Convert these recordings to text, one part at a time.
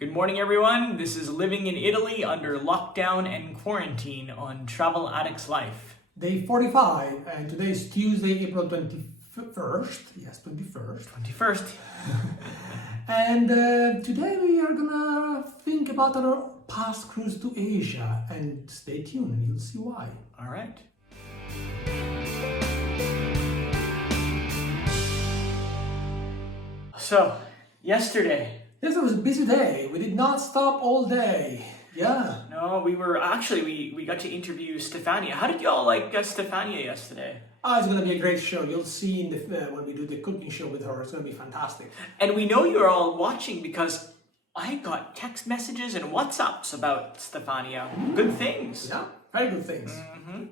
Good morning, everyone. This is Living in Italy under lockdown and quarantine on Travel Addicts Life. Day 45, and today is Tuesday, April 21st. Yes, 21st. 21st. And today we are gonna think about our past cruise to Asia. And stay tuned and you'll see why. All right. So, yesterday. Yes, it was a busy day. We did not stop all day. Yeah. No, we got to interview Stefania. How did y'all like Stefania yesterday? Oh, it's gonna be a great show. You'll see in the when we do the cooking show with her. It's gonna be fantastic. And we know you're all watching because I got text messages and WhatsApps about Stefania. Good things. Yeah, very good things. Mm-hmm.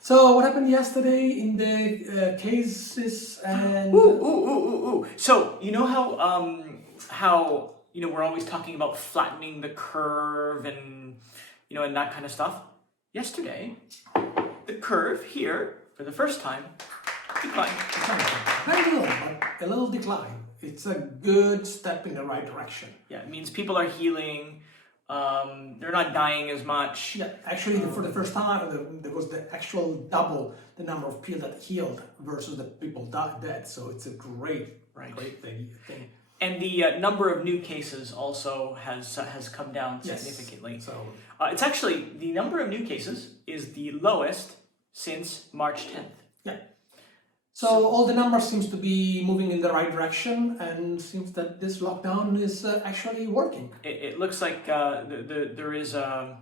So what happened yesterday in the cases and... Ooh. So, you know how we're always talking about flattening the curve and, and that kind of stuff? Yesterday, the curve here, for the first time, declined. Very little, but a little decline. It's a good step in the right direction. Yeah, it means people are healing. They're not dying as much. Yeah, actually, for the first time, there was the actual double the number of people that healed versus the people dead. So it's a great thing. And the number of new cases also has come down significantly. So it's actually, the number of new cases is the lowest since March 10th. Yeah. So all the numbers seems to be moving in the right direction, and seems that this lockdown is actually working. It looks like there is a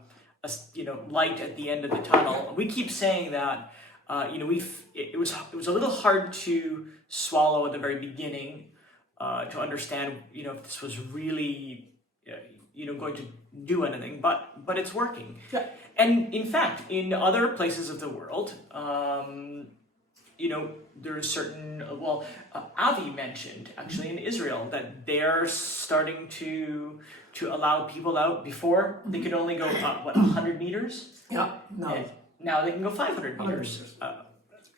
light at the end of the tunnel. We keep saying that. It was a little hard to swallow at the very beginning to understand if this was really going to do anything, but it's working. Yeah. And in fact, in other places of the world, there's certain, Avi mentioned actually in Israel that they're starting to allow people out. Before they could only go 100 meters. Yeah. Now they can go 500 meters.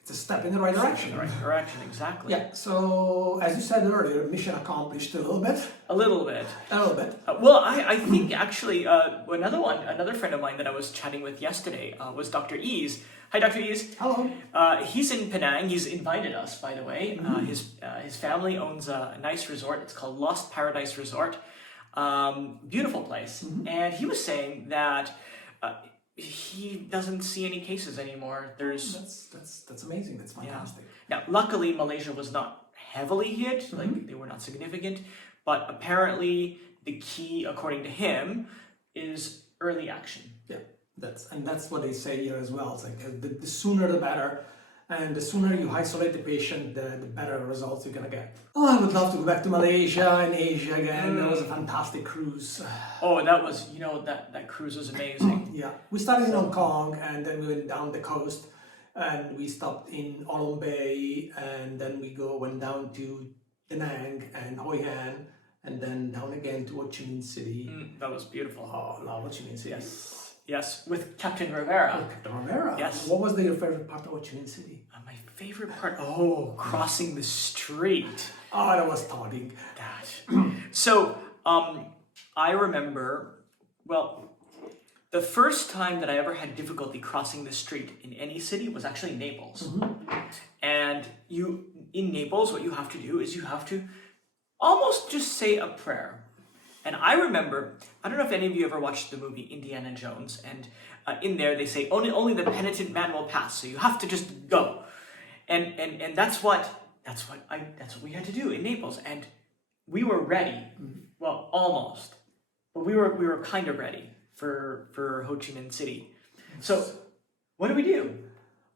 It's a step in the right direction. In the right direction, exactly. Yeah. So as you said earlier, mission accomplished a little bit. A little bit. I think actually another friend of mine that I was chatting with yesterday was Dr. Ease. Hi, Dr. Ease. Hello. He's in Penang. He's invited us, by the way. Mm-hmm. His family owns a nice resort. It's called Lost Paradise Resort. Beautiful place. Mm-hmm. And he was saying that he doesn't see any cases anymore. That's amazing. That's fantastic. Yeah. Now, luckily, Malaysia was not heavily hit. Mm-hmm. Like they were not significant. But apparently, the key, according to him, is early action. Yeah. That's what they say here as well. It's like the sooner the better, and the sooner you isolate the patient, the better results you're gonna get. Oh, I would love to go back to Malaysia and Asia again. That was a fantastic cruise. Oh, that was that cruise was amazing. Yeah, we started in Hong Kong and then we went down the coast, and we stopped in Orong Bay, and then we went down to Da Nang and Hoi An, and then down again to Ho Chi Minh City. That was beautiful. Oh, I love Ho Chi Minh City. Yes, with Captain Rivera. Captain Rivera. Yes. What was your favorite part of Ho Chi Minh City? My favorite part? Crossing the street. Oh, that was taunting. So, I remember, the first time that I ever had difficulty crossing the street in any city was actually Naples. Mm-hmm. And in Naples, what you have to do is you have to almost just say a prayer. And I remember, I don't know if any of you ever watched the movie Indiana Jones, and in there they say only the penitent man will pass, so you have to just go, and that's what we had to do in Naples, and we were ready, well, almost, but we were kind of ready for Ho Chi Minh City. So what do we do?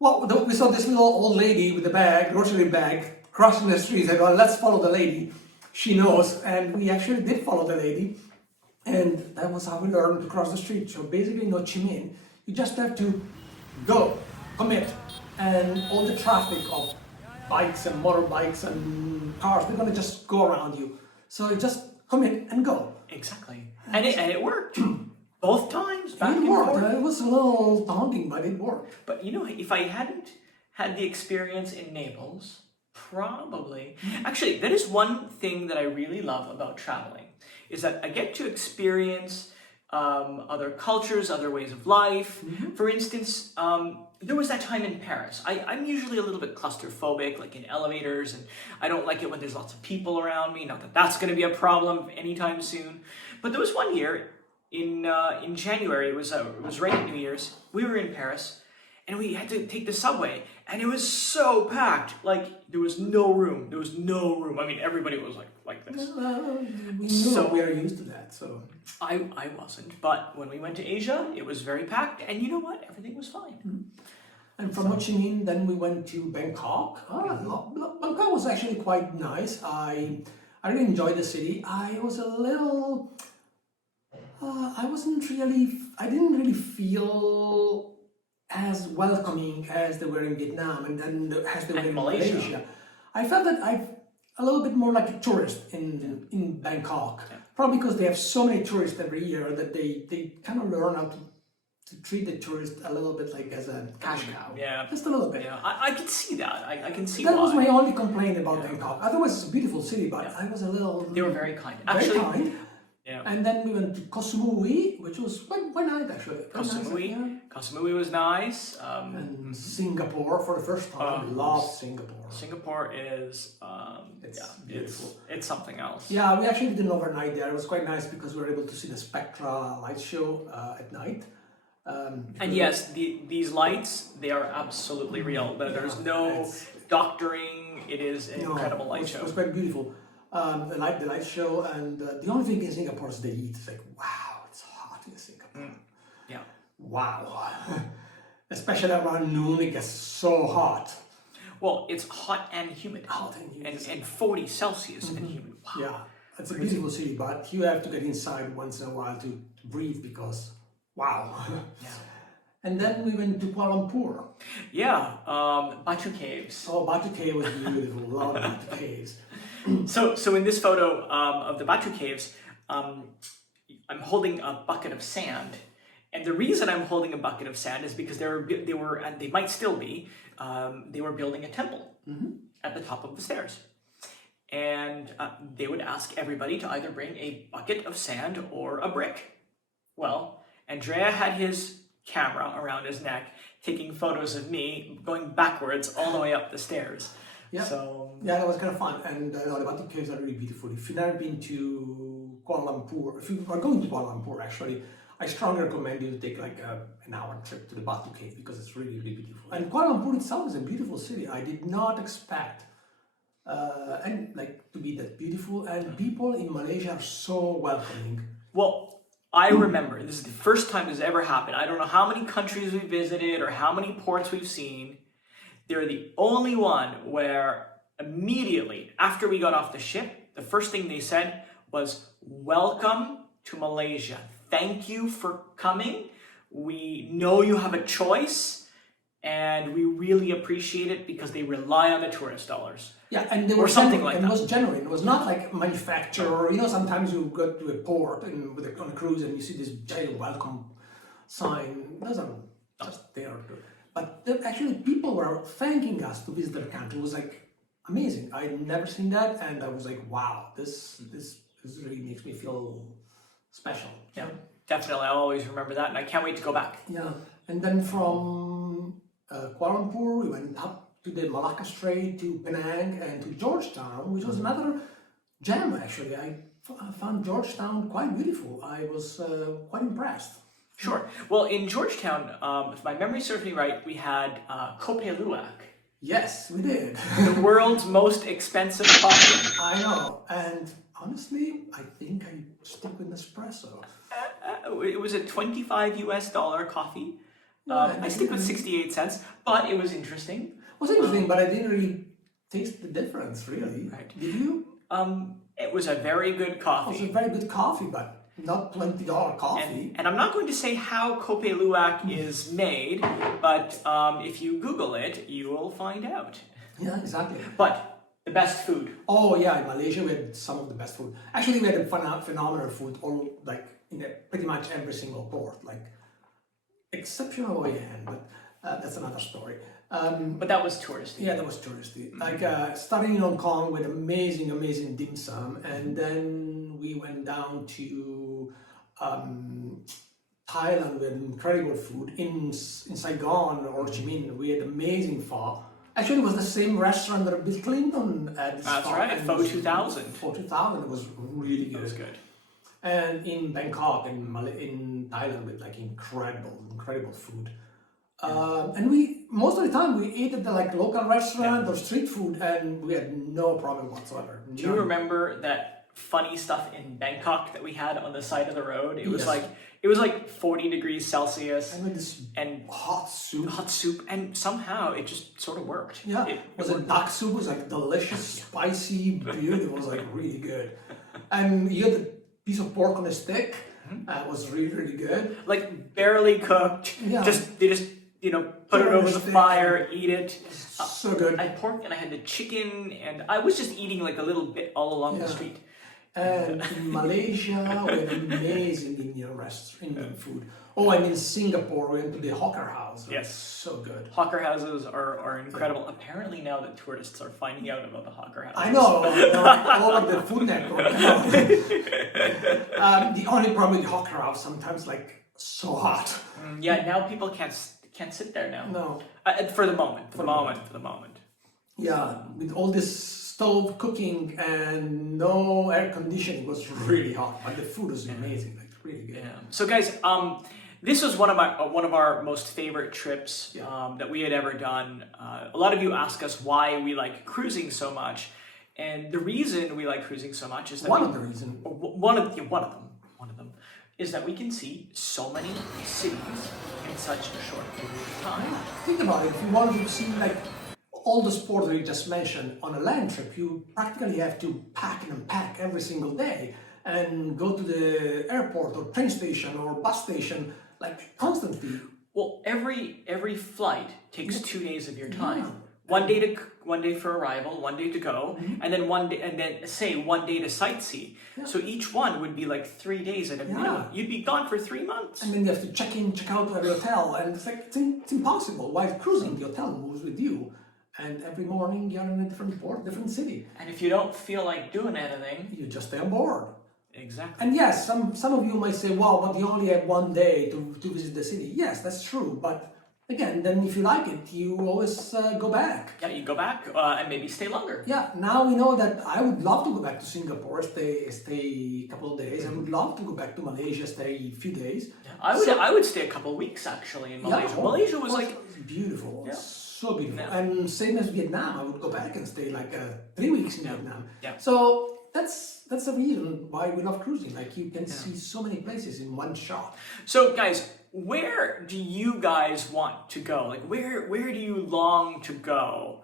Well, we saw this little old lady with a grocery bag, crossing the street. I go, let's follow the lady. She knows, and we actually did follow the lady, and that was how we learned to cross the street. So basically in Ho Chi Minh, you just have to go, commit, and all the traffic of bikes and motorbikes and cars, they're gonna just go around you. So you just commit and go. Exactly, and it worked both times. It worked. It was a little daunting, but it worked. But if I hadn't had the experience in Naples, probably. Actually, that is one thing that I really love about traveling. is that I get to experience other cultures, other ways of life. For instance, there was that time in Paris. I'm usually a little bit claustrophobic, like in elevators, and I don't like it when there's lots of people around me. Not that that's going to be a problem anytime soon. But there was one year in January. It was right at New Year's. We were in Paris, and we had to take the subway, and it was so packed. Like there was no room. There was no room. I mean, everybody was like this. We are used to that, so. I wasn't, but when we went to Asia, it was very packed, and you know what? Everything was fine. And from Ho Chi Minh, then we went to Bangkok. Bangkok was actually quite nice. I really enjoyed the city. I was a little, I didn't really feel as welcoming as they were in Vietnam, and then as they were in Malaysia. I felt that a little bit more like a tourist in Bangkok. Yeah. Probably because they have so many tourists every year that they kind of learn how to treat the tourist a little bit like as a cash cow. Yeah. Just a little bit. Yeah, I can see that. I can see that why. was my only complaint about Bangkok. Otherwise, it's a beautiful city, but I was a little... They were very kind. Very Actually, kind. yeah. And then we went to Koh Samui, which was quite nice actually. Koh Samui was nice. And Singapore for the first time. Loved Singapore. Singapore is It's beautiful. It's something else. Yeah, we actually did an overnight there. It was quite nice because we were able to see the Spectra light show at night. And yes, these lights, they are absolutely real. There's no doctoring. It is an incredible light show. It was quite beautiful. The light show, and the only thing in Singapore is the heat. It's like, wow, it's hot in Singapore. Yeah. Wow. Especially around noon, it gets so hot. Well, it's hot and humid. Hot and humid. And 40 Celsius and humid. Wow. Yeah, it's a beautiful city, but you have to get inside once in a while to breathe because, wow. Yeah. And then we went to Kuala Lumpur. Yeah, Batu Caves. Oh, Batu Cave was beautiful. Love Batu Caves. So in this photo of the Batu Caves, I'm holding a bucket of sand, and the reason I'm holding a bucket of sand is because they might still be, they were building a temple at the top of the stairs, and they would ask everybody to either bring a bucket of sand or a brick. Well, Andrea had his camera around his neck, taking photos of me going backwards all the way up the stairs. Yeah. So yeah, that was kind of fun, and the Batu Caves are really beautiful. If you've never been to Kuala Lumpur, if you are going to Kuala Lumpur, actually, I strongly recommend you to take like an hour trip to the Batu Cave because it's really, really beautiful. And Kuala Lumpur itself is a beautiful city. I did not expect to be that beautiful, and people in Malaysia are so welcoming. Well, I remember this is the first time this ever happened. I don't know how many countries we visited or how many ports we've seen. They're the only one where immediately after we got off the ship, the first thing they said was, "Welcome to Malaysia. Thank you for coming. We know you have a choice, and we really appreciate it because they rely on the tourist dollars." Yeah, and they were something like that. It was genuine. It was not like manufacturer. You know, sometimes you go to a port and on a cruise and you see this giant welcome sign. Those are just there. But actually, people were thanking us to visit their country. It was like amazing. I'd never seen that, and I was like, wow, this really makes me feel special. Yeah, definitely. I'll always remember that, and I can't wait to go back. Yeah, and then from Kuala Lumpur, we went up to the Malacca Strait, to Penang, and to Georgetown, which was another gem, actually. I found Georgetown quite beautiful. I was quite impressed. Sure. Well, in Georgetown, if my memory serves me right, we had Kope Luwak. Yes, we did. The world's most expensive coffee. I know. And honestly, I think I stick with Nespresso. It was a $25 US coffee. Yeah, I stick with 68 cents, but it was interesting. It was interesting, but I didn't really taste the difference, really. Right. Did you? It was a very good coffee. It was a very good coffee, but not $20 coffee. And I'm not going to say how Kope Luwak is made, but if you Google it, you will find out. Yeah, exactly. But the best food. Oh yeah, in Malaysia we had some of the best food. Actually, we had a phenomenal food, in pretty much every single port, like exceptional Oyan, but that's another story. But that was touristy. Yeah, that was touristy. Like starting in Hong Kong with amazing dim sum, and then we went down to Thailand with incredible food. In Saigon or Ho Chi Minh, we had amazing pho. Actually, it was the same restaurant that Bill Clinton had. That's right, Pho 2000. Pho 2000, it was really good. It was good. And in Bangkok, in Thailand, with like incredible food. And we most of the time we ate at the like local restaurant or street food, and we had no problem whatsoever. Do you remember that funny stuff in Bangkok that we had on the side of the road? It was like 40 degrees Celsius and with this and hot soup, and somehow it just sort of worked. Yeah, it was a duck soup. It was like delicious, spicy, beautiful. It was like really good. And you had the piece of pork on a stick. Was really good. Like barely cooked. Yeah. They just put it over the fire, eat it. So good. I had pork and I had the chicken, and I was just eating like a little bit all along the street. And in Malaysia, we had amazing Indian food. Oh, and in Singapore, we went to the hawker house. Yes. So good. Hawker houses are incredible. Yeah. Apparently now that tourists are finding out about the hawker houses. I know, all of the Food Network. The only problem with the hawker house, sometimes like so hot. Yeah, now people can't sit there now. No. For the moment. Yeah, with all this stove cooking and no air conditioning, it was really hot, but the food was amazing, like really good. Yeah. So guys, this was one of our most favorite trips that we had ever done. A lot of you ask us why we like cruising so much, and the reason we like cruising so much is that one of them is that we can see so many cities in such a short period of time. Think about it. If you wanted to see like all the sports that we just mentioned on a land trip, you practically have to pack and unpack every single day and go to the airport or train station or bus station like constantly. Well, every flight takes 2 days of your time. Yeah. One day for arrival, 1 day to go, and then 1 day, and then say 1 day to sightsee. Yeah. So each one would be like 3 days at a minimum. You'd be gone for 3 months. And then you have to check in, check out at the hotel, and it's like it's impossible. While cruising, the hotel moves with you. And every morning you're in a different port, different city. And if you don't feel like doing anything, you just stay on board. Exactly. And yes, some of you might say, wow, but you only have 1 day to visit the city. Yes, that's true. But again, then if you like it, you always go back. Yeah, you go back and maybe stay longer. Yeah, now we know that I would love to go back to Singapore, stay a couple of days. I would love to go back to Malaysia, stay a few days. Yeah, I would stay a couple of weeks actually in Malaysia. Yeah, Malaysia was like beautiful. Yeah. So beautiful. Yeah. And same as Vietnam, I would go back and stay like 3 weeks in Vietnam. Yeah. So that's the reason why we love cruising. Like you can see so many places in one shot. So guys, where do you guys want to go? Like where do you long to go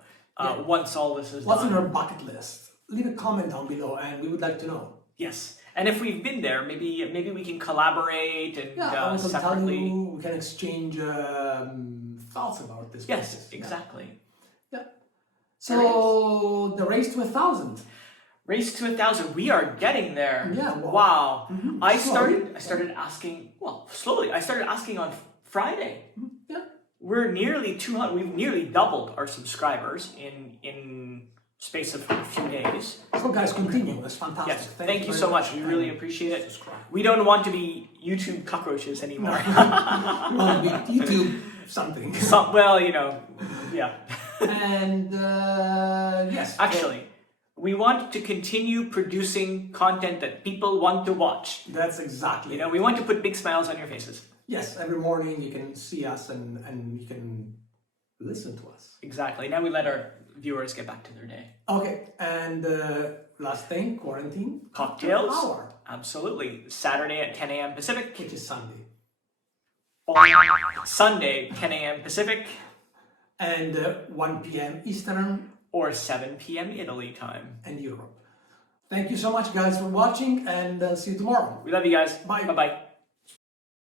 once all this is done? What's on our bucket list? Leave a comment down below and we would like to know. Yes. And if we've been there, maybe we can collaborate and separately. We can exchange thoughts about this. Yes, places. exactly. Yeah. So the race to 1,000. Race to 1,000. We are getting there. Yeah. Wow. Mm-hmm. I started asking. Well, slowly. I started asking on Friday. Mm-hmm. Yeah. We're nearly 200. We've nearly doubled our subscribers in space of a few days. So guys, continue. That's fantastic. Yes. Thank you so much. We really appreciate it. Subscribe. We don't want to be YouTube cockroaches anymore. We want to be YouTube something. Well, yeah. And yes. Actually, we want to continue producing content that people want to watch. That's exactly. We want to put big smiles on your faces. Yes, every morning you can see us and you can listen to us. Exactly. Now we let our viewers get back to their day. Okay, and last thing, quarantine. Cocktails. Hour. Absolutely. Saturday at 10 a.m. Pacific. Which is Sunday. Sunday, 10 a.m. Pacific. And 1 p.m. Eastern. Or 7 p.m. Italy time. And Europe. Thank you so much, guys, for watching, and see you tomorrow. We love you guys. Bye. Bye-bye.